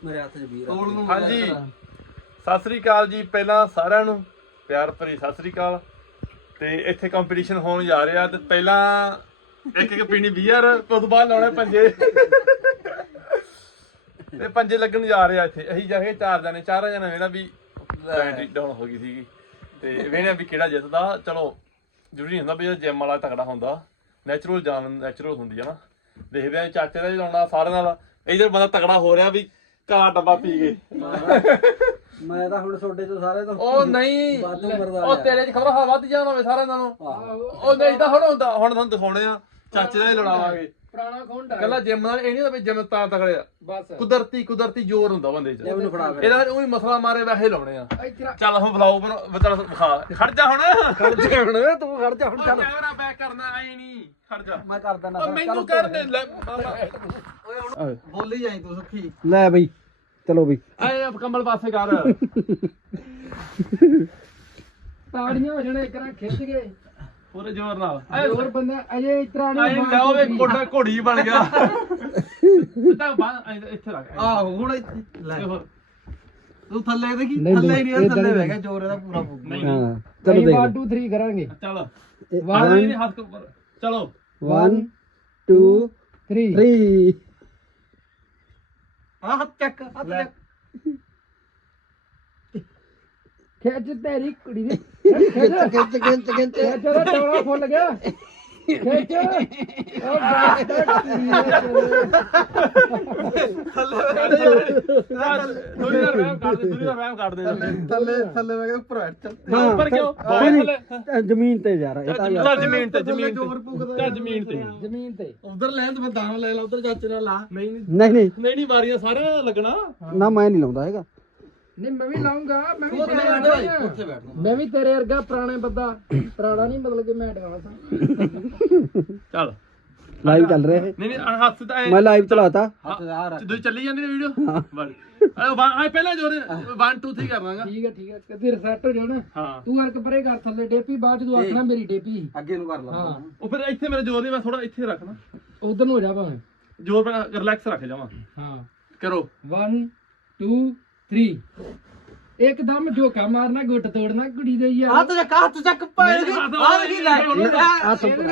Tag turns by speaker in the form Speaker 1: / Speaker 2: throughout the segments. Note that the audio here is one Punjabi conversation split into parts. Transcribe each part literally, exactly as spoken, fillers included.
Speaker 1: ਮੇਰੇ ਹੱਥ 'ਚ ਵੀਰ
Speaker 2: ਹਾਂਜੀ ਸਤਿ ਸ੍ਰੀ ਅਕਾਲ ਜੀ। ਪਹਿਲਾਂ ਸਾਰਿਆਂ ਨੂੰ ਪਿਆਰ ਭਰੀ ਸਤਿ ਸ੍ਰੀ ਅਕਾਲ। ਤੇ ਇੱਥੇ ਕੰਪੀਟੀਸ਼ਨ ਹੋਣ ਜਾ ਰਿਹਾ ਤੇ ਪਹਿਲਾਂ ਇੱਕ ਇੱਕ ਪੀਣੀ ਬੀਅਰ ਉਸ ਤੋਂ ਬਾਅਦ ਲਾਉਣੇ ਪੰਜੇ ਤੇ ਪੰਜੇ ਲੱਗਣ ਜਾ ਰਿਹਾ ਇੱਥੇ। ਅਸੀਂ ਜਾ ਕੇ ਚਾਰ ਜਣੇ ਚਾਰਾਂ ਜਣੇ ਵੇਣਾ ਵੀ ਬੈਟਰੀ ਡਾਊਨ ਹੋ ਗਈ ਸੀਗੀ ਤੇ ਵੇਣਾ ਵੀ ਕਿਹੜਾ ਜਿੱਤਦਾ। ਚਲੋ ਜ਼ਰੂਰੀ ਨਹੀਂ ਹੁੰਦਾ ਵੀ ਜਿਮ ਵਾਲਾ ਤਕੜਾ ਹੁੰਦਾ, ਨੈਚੁਰਲ ਜਾਨ ਨੈਚੁਰਲ ਹੁੰਦੀ ਹੈ ਨਾ। ਦੇਖਦੇ ਆ ਚਾਚੇ ਦਾ ਹੀ ਲਾਉਣਾ ਸਾਰਿਆਂ ਨਾਲ। ਇਧਰ ਬੰਦਾ ਤਕੜਾ ਹੋ ਰਿਹਾ ਵੀ ਕਾਲਾ ਡੱਬਾ ਪੀ ਗਏ।
Speaker 1: ਮੈਂ ਤਾਂ ਹੁਣ ਤੁਹਾਡੇ ਤੋਂ ਸਾਰੇ ਤੋਂ
Speaker 2: ਉਹ ਨਹੀਂ ਉਹ ਤੇਰੇ ਚ ਖਬਰ ਹਵਾ ਵੱਧ ਜਾਣਾ ਹੋਵੇ ਸਾਰਿਆਂ ਨਾਲੋਂ। ਉਹ ਨਹੀਂ ਤਾਂ ਹੁਣ ਹੁੰਦਾ ਹੁਣ ਤੁਹਾਨੂੰ ਦਿਖਾਉਣੇ ਆ ਚਾਚੇ ਦਾ ਹੀ ਲੜਾਵਾਂਗੇ।
Speaker 3: ਪੁਰਾਣਾ ਖੁੰਡਾ
Speaker 2: ਕੱਲਾ ਜਿਮ ਨਾਲ ਇਹ ਨਹੀਂ ਹੁੰਦਾ ਵੀ ਜਿਮ ਤਾਂ ਤਕੜੇ ਆ,
Speaker 3: ਬਸ
Speaker 2: ਕੁਦਰਤੀ ਕੁਦਰਤੀ ਜ਼ੋਰ ਹੁੰਦਾ ਬੰਦੇ ਚ।
Speaker 1: ਇਹਨੂੰ ਫੜਾ ਫਿਰ
Speaker 2: ਇਹਦਾ ਉਹੀ ਮਸਲਾ ਮਾਰੇ ਵੈਸੇ ਲਾਉਣੇ ਆ।
Speaker 3: ਇੱਧਰ
Speaker 2: ਚੱਲ ਹੁਣ ਬੁਲਾਓ ਬਤਲ ਵਿਖਾ। ਖੜ ਜਾ ਹੁਣ
Speaker 1: ਖੜ ਜਾ ਹੁਣ ਤੂੰ ਖੜ ਜਾ ਹੁਣ ਚੱਲ
Speaker 2: ਕੈਮਰਾ ਬੈਕ ਕਰਨਾ ਐ ਨਹੀਂ। ਖੜ ਜਾ
Speaker 1: ਮੈਂ ਕਰ ਦਿੰਦਾ
Speaker 2: ਉਹ ਮੈਨੂੰ ਕਰ ਦੇ ਲੈ
Speaker 1: ਬੋਲੀ ਜਾਈ ਤੂੰ ਸੁੱਖੀ ਲੈ ਬਈ ਚਲੋ ਬਈ
Speaker 2: ਐ ਕੰਬਲ ਪਾਸੇ ਕਰ।
Speaker 3: ਤਾੜੀਆਂ ਹੋ ਜਾਣਾ ਇੱਕ ਰਾਂ ਖਿੱਚ ਗਏ
Speaker 2: ਪੂਰੇ ਜ਼ੋਰ ਨਾਲ।
Speaker 3: ਹੋਰ ਬੰਦਾ ਅਜੇ ਇਤਰਾ
Speaker 2: ਐ
Speaker 3: ਨਹੀਂ
Speaker 2: ਲਓ ਵੇ ਕੋਟਾ ਘੋੜੀ ਬਣ ਗਿਆ। ਸਿੱਧਾ ਬਾਹਰ ਇੱਥੇ ਰੱਖ।
Speaker 1: ਆਹੋ ਹੁਣ ਇੱਥੇ ਲੈ
Speaker 2: ਹੋਰ
Speaker 1: ਤੂੰ ਥੱਲੇ ਦੇਖੀ
Speaker 3: ਨਹੀਂ,
Speaker 1: ਥੱਲੇ ਨਹੀਂ
Speaker 3: ਨਹੀਂ,
Speaker 1: ਥੱਲੇ
Speaker 3: ਏਦਾਂ
Speaker 1: ਬਹਿ ਗਿਆ ਜ਼ੋਰ ਇਹਦਾ ਪੂਰਾ ਪੂਰਾ।
Speaker 2: ਨਹੀਂ
Speaker 1: ਹਾਂ ਚਲੋ
Speaker 3: ਚਲੋ
Speaker 1: ਦੇਖ
Speaker 3: one two three ਕਰਾਂਗੇ।
Speaker 2: ਚੱਲ
Speaker 3: One,
Speaker 2: ਨਹੀਂ ਹੱਥ ਉੱਪਰ ਚਲੋ
Speaker 1: one two
Speaker 3: three
Speaker 1: three ਆ ਹੱਥ ਚੱਕ ਹੱਥ ਚੱਕ
Speaker 3: ਖਿੱਚ ਤੇਰੀ ਕੁੜੀ ਦੀ
Speaker 1: ਖਿੱਚ ਖਿੱਚ ਖਿੱਚ ਖਿੱਚ
Speaker 3: ਖਿੱਚ ਦਾ ਟੋਲਾ ਫੁੱਲ ਗਿਆ ਖਿੱਚ ਉਹ ਬਾਤ
Speaker 2: ਦੂਰੀ ਦਾ ਵਹਿਮ ਕੱਢ ਦੇ ਦੂਰੀ ਦਾ ਵਹਿਮ ਕੱਢ ਦੇ।
Speaker 1: ਥੱਲੇ ਥੱਲੇ ਬਹਿ ਗਿਆ ਉੱਪਰ ਬੈਠ ਚੱਲ
Speaker 2: ਉੱਪਰ ਕਿਉਂ ਥੱਲੇ
Speaker 1: ਜ਼ਮੀਨ ਤੇ ਯਾਰ ਇਹ ਤਾਂ
Speaker 2: ਚੱਲ ਜ਼ਮੀਨ ਤੇ ਜ਼ਮੀਨ ਤੇ ਚੱਲ ਜ਼ਮੀਨ ਤੇ
Speaker 3: ਜ਼ਮੀਨ ਤੇ
Speaker 1: ਉਧਰ ਲੈ ਤੇ ਮੈਂ ਦਾਮ ਲੈ ਲਾ ਉਧਰ ਚਾਚੇ ਨਾਲ ਲਾ
Speaker 2: ਨਹੀਂ
Speaker 1: ਨਹੀਂ ਨਹੀਂ
Speaker 2: ਨਹੀਂ ਨਹੀਂ ਵਾਰੀਆਂ ਸਾਰਿਆਂ ਲੱਗਣਾ।
Speaker 1: ਨਾ ਮੈਂ ਨਹੀਂ ਲਾਉਂਦਾ ਹੈਗਾ।
Speaker 3: ਨਹੀਂ ਮੈਂ ਵੀ ਲਾਉਂਗਾ ਮੈਂ ਵੀ
Speaker 1: ਉੱਥੇ
Speaker 3: ਤੇਰੇ
Speaker 1: ਬੈਠ ਭਾਈ
Speaker 3: ਵਰਗਾ
Speaker 1: ਉੱਥੇ ਬੈਠ
Speaker 3: ਮੈਂ ਵੀ ਤੇਰੇ ਵਰਗਾ ਪੁਰਾਣੇ ਬੰਦਾ ਪੁਰਾਣਾ ਨਹੀਂ ਮਤਲਬ ਕਿ ਮੈਂ ਐਡਵਾਂਸ ਹਾਂ।
Speaker 2: ਚੱਲ
Speaker 1: ਲਾਈਵ ਚੱਲ ਰਿਹਾ ਹੈ
Speaker 2: ਨਹੀਂ ਨਹੀਂ ਆਹ ਹੱਥ ਤਾਂ
Speaker 1: ਮੈਂ ਲਾਈਵ ਚਲਾਤਾ ਹੱਥ ਆ ਰੱਖ
Speaker 2: ਦੂਜੀ ਚੱਲੀ ਜਾਂਦੀ ਵੀਡੀਓ ਬਸ ਆ ਪਹਿਲਾਂ ਜੋਰ one two three ਕਰਨਾਗਾ।
Speaker 3: ਠੀਕ ਹੈ ਠੀਕ ਹੈ ਕਦੇ ਰਿਸੈਟ ਹੋ ਜਾਣਾ।
Speaker 2: ਹਾਂ
Speaker 3: ਤੂੰ ਅਰਕ ਪਰੇ ਕਰ ਥੱਲੇ ਡੇਪੀ ਬਾਅਦ ਚ ਤੂੰ ਆਖਣਾ ਮੇਰੀ ਡੇਪੀ।
Speaker 1: ਅੱਗੇ ਨੂੰ ਕਰ ਲਾ
Speaker 3: ਹਾਂ
Speaker 2: ਉਹ ਫਿਰ ਇੱਥੇ ਮੇਰੇ ਜੋਰ ਨਹੀਂ ਮੈਂ ਥੋੜਾ ਇੱਥੇ ਰੱਖਣਾ
Speaker 3: ਉਧਰ ਨੂੰ ਹੋ ਜਾ ਭਾਵੇਂ।
Speaker 2: ਜੋਰ ਮੈਂ ਰਿਲੈਕਸ ਰੱਖ ਜਾਵਾਂ।
Speaker 3: ਹਾਂ
Speaker 2: ਕਰੋ
Speaker 3: one two three ਇੱਕਦਮ ਝੋਕਾ ਮਾਰਨਾ ਗੁੱਟ ਤੋੜਨਾ ਕੁੜੀ ਦੇ ਯਾਰ।
Speaker 1: ਹੱਥ ਚੱਕ ਹੱਥ ਚੱਕ ਪਾਏ ਦੀ ਆ ਦੇਖੀ ਲੈ ਹੱਥ ਉੱਪਰ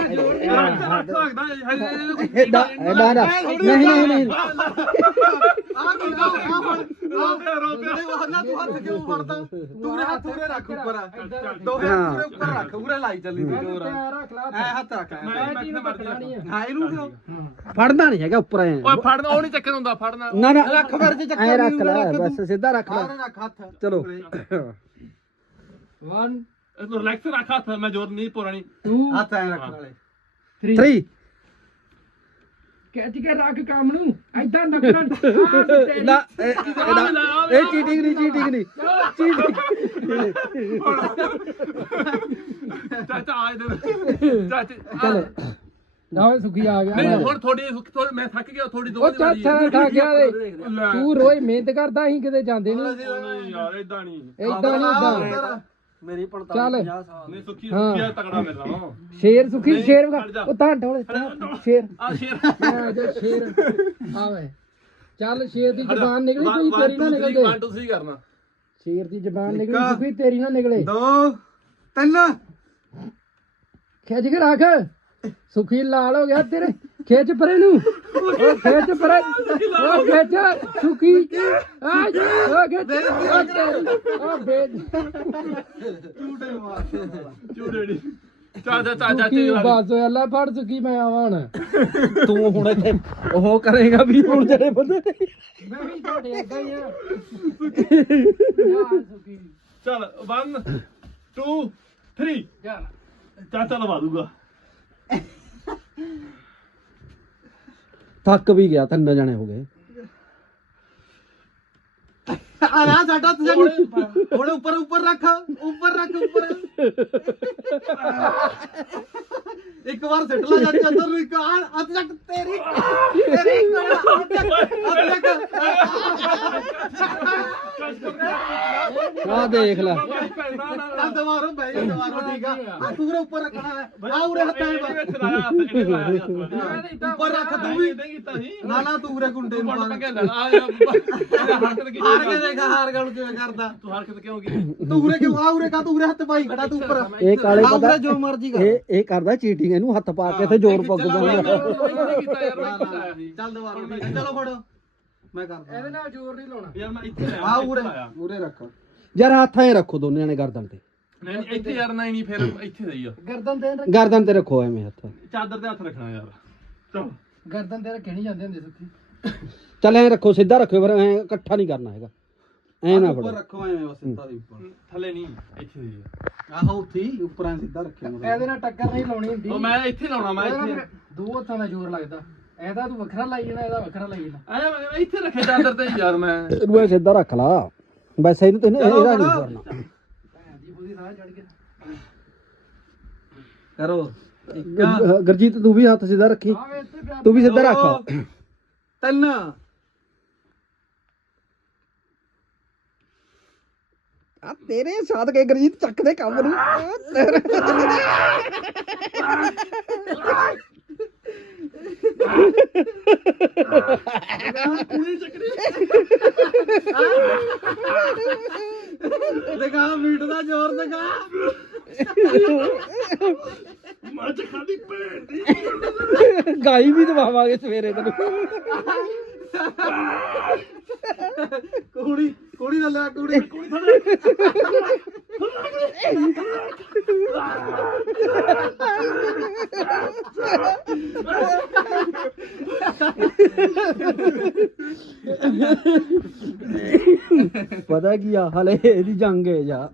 Speaker 1: ਐਡਾ ਐਡਾ ਨਹੀਂ ਨਹੀਂ ਨਹੀਂ ਆ ਕੀ ਆ ਫੜ ਰੋਪਿਆ ਰੋਪਿਆ ਨਾ ਤੂੰ ਹੱਥ ਕਿਉਂ ਫੜਦਾ ਤੂੰ ਰੇ ਹੱਥ ਉਰੇ ਰੱਖ ਉੱਪਰ ਦੋਵੇਂ ਹੱਥ ਉਰੇ ਉੱਪਰ ਰੱਖ ਉਰੇ ਲਾਈ ਚੱਲੀ ਦੀ ਜੋਰ
Speaker 3: ਰੱਖ ਲਾ
Speaker 1: ਐ ਹੱਥ ਰੱਖ
Speaker 3: ਮੈਂ ਚੀਜ਼ ਪਕੜਨਾ ਨਹੀਂ ਹੈ।
Speaker 1: ਹਾਂ ਇਹਨੂੰ ਕਿਉਂ ਫੜਨਾ ਨਹੀਂ ਹੈਗਾ ਉੱਪਰ ਐ
Speaker 2: ਓਏ ਫੜਨਾ ਉਹ ਨਹੀਂ ਚੱਕਰ ਹੁੰਦਾ ਫੜਨਾ
Speaker 1: ਨਾ ਨਾ ਰੱਖ ਫਿਰ ਜੇ ਚੱਕਰ ਰੱਖ ਲੈ ਬਸ ਸਿੱਧਾ ਰੱਖ ਲੈ ਰੱਖ ਹੱਥ ਚਲੋ
Speaker 3: one
Speaker 2: ਇਹਨੂੰ ਰਿਲੈਕਸ ਰੱਖ ਹੱਥ ਮੈਂ ਜੋਰ ਨਹੀਂ ਪੋਰਣੀ
Speaker 3: two
Speaker 1: ਹੱਥ ਐ ਰੱਖਣ ਵਾਲੇ
Speaker 3: three
Speaker 1: three
Speaker 3: ਖਿੱਚ ਕੇ ਰੱਖ ਕੰਮ ਨੂੰ ਐਦਾਂ ਨੱਕਣ
Speaker 1: ਨਾ ਇਹ ਇਹ ਚੀਟਿੰਗ ਨਹੀਂ ਚੀਟਿੰਗ ਨਹੀਂ ਚੀਟਿੰਗ
Speaker 2: ਚਾਚਾ ਆ ਇਧਰ ਚਾਚਾ
Speaker 1: ਚਲੋ
Speaker 3: ਨਾ ਓਏ ਸੁਖੀ ਆ ਗਿਆ।
Speaker 2: ਨਹੀਂ ਹੁਣ ਥੋੜੀ ਥੋੜੀ ਮੈਂ ਥੱਕ ਗਿਆ ਥੋੜੀ ਦੋ
Speaker 3: ਉਹ ਚਾਚਾ ਖਾ ਗਿਆ ਵੇ ਤੂੰ ਰੋਜ਼ ਮਿਹਨਤ ਕਰਦਾ ਅਸੀਂ ਕਿਤੇ ਜਾਂਦੇ ਨਹੀਂ
Speaker 2: ਨਹੀਂ ਯਾਰ ਇਦਾਂ ਨਹੀਂ
Speaker 3: ਏਦਾਂ ਨਹੀਂ ਏਦਾਂ
Speaker 1: ਮੇਰੀ
Speaker 3: ਚੱਲ।
Speaker 1: ਪੰਤਾਲੀ ਪੰਜਾਹ ਸਾਲ
Speaker 2: ਨਹੀਂ ਸੁੱਕੀ ਸੁੱਕੀ ਆ ਤਗੜਾ ਮੇਰਾ
Speaker 3: ਸ਼ੇਰ ਸੁਖੀ ਸ਼ੇਰ ਵਿਖਾ। ਉਹ ਤਾਂ ਢੋਲੇ ਸ਼ੇਰ
Speaker 2: ਆ ਸ਼ੇਰ
Speaker 3: ਆ ਜਾ ਸ਼ੇਰ ਆਵੇ ਚੱਲ ਸ਼ੇਰ ਦੀ ਜ਼ਬਾਨ ਨਿਕਲੀ ਕੋਈ ਤੇਰੀ ਨਾ ਨਿਕਲੇ।
Speaker 2: one two three ਕਰਨਾ
Speaker 3: ਸ਼ੇਰ ਦੀ ਜ਼ਬਾਨ ਨਿਕਲੀ ਸੁਖੀ ਤੇਰੀ ਨਾ ਨਿਕਲੇ।
Speaker 1: ਦੋ ਤਿੰਨ
Speaker 3: ਖਿੱਚ ਕੇ ਰੱਖ ਸੁਖੀ ਲਾਲ ਹੋ ਗਿਆ ਤੇਰੇ ਖਿੱਚ ਪਰੇ ਨੂੰ ਉਹ ਖਿੱਚ ਪਰੇ ਉਹ ਖਿੱਚ ਸੁਖੀ ਆ ਜੀ ਉਹ ਖਿੱਚ ਉਹ ਤੇਰੀ ਉਹ ਬੇਦ
Speaker 1: ਝੂਟੇ ਮਾਰ
Speaker 2: ਚੂੜੇ ਦੀ ਚਾਚਾ ਚਾਚਾ
Speaker 3: ਸੁਖੀ ਬਸ ਅੱਲਾ ਫੜ ਸੁਖੀ ਮੈਂ ਆਵਾਂ ਹੁਣ।
Speaker 1: ਤੂੰ ਹੁਣ ਇੱਥੇ ਉਹ ਕਰੇਗਾ ਵੀ ਹੁਣ ਜਿਹੜੇ ਬੰਦੇ
Speaker 3: ਮੈਂ ਵੀ ਤੁਹਾਡੇ ਏਦਾਂ ਹੀ ਆ ਯਾਰ ਸੁਖੀ
Speaker 2: ਚੱਲ one two three
Speaker 3: ਚੱਲ
Speaker 2: ਚਾਚਾ ਲਵਾ ਦੂਗਾ।
Speaker 1: ਥੱਕ ਵੀ ਗਿਆ ਤਿੰਨ ਜਣੇ ਹੋ ਗਏ ਆ ਨਾ ਸਾਡਾ ਤੁਸੀਂ ਹੁਣ ਉੱਪਰ ਉੱਪਰ ਰੱਖ ਉੱਪਰ ਰੱਖ ਉੱਪਰ ਇੱਕ ਵਾਰ ਸਿੱਟ ਲਾ ਜਾ ਅੰਦਰ ਨੂੰ ਇੱਕ ਆ ਹੱਥ ਚੱਕ ਤੇਰੀ ਤੇਰੀ ਹੱਥ ਚੱਕ
Speaker 3: ਆ ਦੇਖ ਲੈ
Speaker 1: ਚੱਲ ਦਵਾਰੋਂ ਬਹਿ ਜਾ ਦਵਾਰੋਂ ਠੀਕ ਆ ਆ ਤੂਰੇ ਉੱਪਰ ਰੱਖਣਾ ਆ ਉਰੇ ਹੱਥਾਂ ਉੱਪਰ ਰੱਖ ਤੂੰ ਵੀ ਨਾ ਨਾ ਤੂਰੇ ਗੁੰਡੇ ਨੂੰ ਮਾਰ ਹਾਰ ਕੇ ਦੇਖ ਹਾਰ ਗੱਲ ਕਿਵੇਂ ਕਰਦਾ
Speaker 2: ਤੂੰ ਹਰਕਤ ਕਿਉਂ ਕੀਤੀ
Speaker 1: ਤੂਰੇ ਕਿਉਂ ਆ ਉਰੇ ਕਾ ਤੂਰੇ ਹੱਥ ਪਾਈ ਖੜਾ ਤੂੰ ਉੱਪਰ
Speaker 3: ਇਹ ਕਾਲੇ
Speaker 1: ਆ
Speaker 3: ਪਤਾ
Speaker 1: ਉਰੇ ਜੋ ਮਰਜੀ ਕਰ
Speaker 3: ਇਹ ਇਹ ਕਰਦਾ ਚੀਟਿੰਗ ਇਹਨੂੰ ਹੱਥ ਪਾ ਕੇ ਤੇ ਜ਼ੋਰ ਪੁੱਗ ਜਾਂਦਾ
Speaker 1: ਚੱਲ ਦਵਾਰੋਂ ਠੀਕ ਆ ਚਲੋ ਫੜੋ ਮੈਂ ਕਰਦਾ
Speaker 3: ਇਹਦੇ ਨਾਲ ਜ਼ੋਰ ਨਹੀਂ ਲਾਉਣਾ
Speaker 2: ਯਾਰ ਮੈਂ ਇੱਥੇ
Speaker 1: ਆ ਉਰੇ ਉਰੇ ਰੱਖ
Speaker 3: ਯਾਰ ਹੱਥਾਂ 'ਚ ਰੱਖੋ ਦੋਨਿਆਂ ਨੇ ਗਰਦਨ ਤੇ
Speaker 2: ਨਹੀਂ ਨਹੀਂ, ਇੱਥੇ ਯਾਰ ਨਹੀਂ ਨਹੀਂ ਫਿਰ ਇੱਥੇ ਸਹੀ ਆ
Speaker 3: ਗਰਦਨ ਤੇ ਗਰਦਨ ਤੇ ਰੱਖੋ ਐਵੇਂ ਹੱਥ
Speaker 2: ਚਾਦਰ ਤੇ ਹੱਥ ਰੱਖਣਾ ਯਾਰ ਚਲ
Speaker 3: ਗਰਦਨ ਤੇ ਰੱਖੇ ਨਹੀਂ ਜਾਂਦੇ ਹੁੰਦੇ ਸੁੱਖੀ ਚੱਲ ਐ ਰੱਖੋ ਸਿੱਧਾ ਰੱਖਿਓ ਫਿਰ ਐ ਇਕੱਠਾ ਨਹੀਂ ਕਰਨਾ ਹੈਗਾ ਐ ਨਾ
Speaker 1: ਉੱਪਰ
Speaker 3: ਫੜੋ
Speaker 1: ਰੱਖੋ ਐਵੇਂ ਬਸ ਸਿੱਧਾ ਦੀ ਉੱਪਰ
Speaker 2: ਥੱਲੇ ਨਹੀਂ ਇੱਥੇ ਸਹੀ ਆ
Speaker 1: ਆਹੋ ਉੱਥੇ ਹੀ ਉੱਪਰ ਐ ਸਿੱਧਾ ਰੱਖਿਆ
Speaker 3: ਇਹਦੇ ਨਾਲ ਟੱਕਰ ਨਹੀਂ ਲਾਉਣੀ ਹੁੰਦੀ
Speaker 2: ਉਹ ਮੈਂ ਇੱਥੇ ਲਾਉਣਾ ਮੈਂ ਇੱਥੇ
Speaker 3: ਦੋ ਹੱਥਾਂ ਦਾ ਜ਼ੋਰ ਲੱਗਦਾ ਇਹਦਾ ਤੂੰ ਵੱਖਰਾ ਲਾਈ ਜਾਣਾ ਇਹਦਾ ਵੱਖਰਾ ਲਾਈ ਜਾਣਾ
Speaker 2: ਆਇਆ ਮੈਂ ਇੱਥੇ ਰੱਖੇ ਚਾਦਰ ਤੇ ਯਾਰ ਮੈਂ
Speaker 3: ਇਹਨੂੰ ਐ ਸਿੱਧਾ ਰੱਖ ਲਾ ਵੈਸੇ ਇਹਨੂੰ ਤੈਨੂੰ ਇਹਦਾ ਨਹੀਂ ਕਰਨਾ
Speaker 1: ਕਰੋ ਇੱਕ
Speaker 3: ਗ- ਗੁਰਜੀਤ ਤੂੰ ਵੀ ਹੱਥ ਸਿੱਧਾ ਰੱਖੀ ਤੂੰ ਵੀ ਸਿੱਧਾ ਰੱਖ
Speaker 1: ਤਿੰਨ
Speaker 3: ਆ ਤੇਰੇ ਸਾਥ ਕੇ ਗੁਰਜੀਤ ਚੱਕਦੇ ਕੰਮ ਨੂੰ
Speaker 1: ਦਿਖਾ ਮੀਟ ਦਾ ਜ਼ੋਰ ਦਿਖਾ
Speaker 2: ਮੱਝ ਖਾਦੀ ਭੈਣ ਦੀ
Speaker 3: ਗਾਈ ਵੀ ਦਵਾਵਾਂਗੇ ਸਵੇਰੇ ਤੈਨੂੰ
Speaker 1: ਕੁੜੀ ਕੁੜੀ ਦਾ ਲੈ ਕੁੜੀ
Speaker 3: ਪਤਾ ਕੀ ਆ ਹਲੇ ਇਹਦੀ ਜੰਗ ਹੈ ਜਾ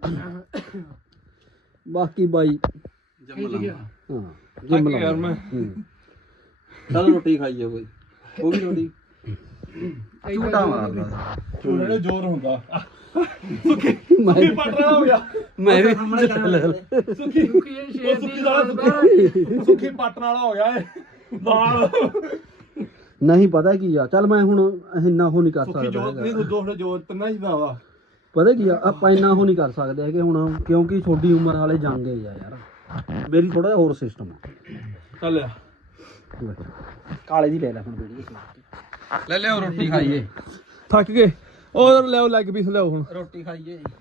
Speaker 3: ਬਾਕੀ ਬਾਈ ਹਾਂ ਜਿਮ ਲਾ
Speaker 2: ਯਾਰ ਮੈਂ
Speaker 1: ਚਲ ਰੋਟੀ ਖਾਈਏ ਕੋਈ ਉਹ ਵੀ ਰੋਟੀ ਝੂਟਾ ਮਾਰਦਾ
Speaker 2: ਉਹਨੇ ਜ਼ੋਰ ਹੁੰਦਾ
Speaker 3: ਮੈਂ
Speaker 2: ਪਟਰਾ ਹੋ ਗਿਆ
Speaker 3: ਮੈਂ ਵੀ
Speaker 2: ਸੁੱਖੀ ਸੁੱਖੀ ਇਹ ਸ਼ੇਰ ਦੀ ਸੁੱਖੀ ਪਟਨ ਵਾਲਾ ਹੋ ਗਿਆ ਇਹ ਨਾਲ
Speaker 3: ਨਹੀਂ ਪਤਾ ਕੀ ਆ ਚੱਲ ਮੈਂ ਹੁਣ ਇੰਨਾ ਉਹ ਨਹੀਂ ਕਰ
Speaker 2: ਸੁੱਖੀ
Speaker 3: ਸਕਦਾ
Speaker 2: ਜੋਰ ਨਹੀਂ
Speaker 3: ਹੈਗਾ।
Speaker 2: ਦੋਸਤ ਜੋਰ ਤਿੰਨਾ ਹੀ ਦਾ ਵਾ
Speaker 3: ਪਤਾ ਕੀ ਆ ਆਪਾਂ ਇੰਨਾ ਉਹ ਨਹੀਂ ਕਰ ਸਕਦੇ ਹੈਗੇ ਹੁਣ ਕਿਉਂਕਿ ਛੋਟੀ ਉਮਰ ਵਾਲੇ ਜਾਂਗੇ ਆ ਯਾਰ ਮੇਰੀ ਥੋੜਾ ਜਿਹਾ ਹੋਰ ਸਿਸਟਮ ਆ
Speaker 2: ਚੱਲ ਆ
Speaker 3: ਕਾਲੇ ਦੀ ਲੈ ਲੈ ਹੁਣ ਵੀਡੀਓ
Speaker 1: ਲੈ ਲਿਓ ਰੋਟੀ ਖਾਈਏ
Speaker 2: ਥੱਕ ਗਏ ਉਹ ਲਿਆਓ ਲੈਗ ਪੀਸ ਲਿਆਓ ਹੁਣ
Speaker 1: ਰੋਟੀ ਖਾਈਏ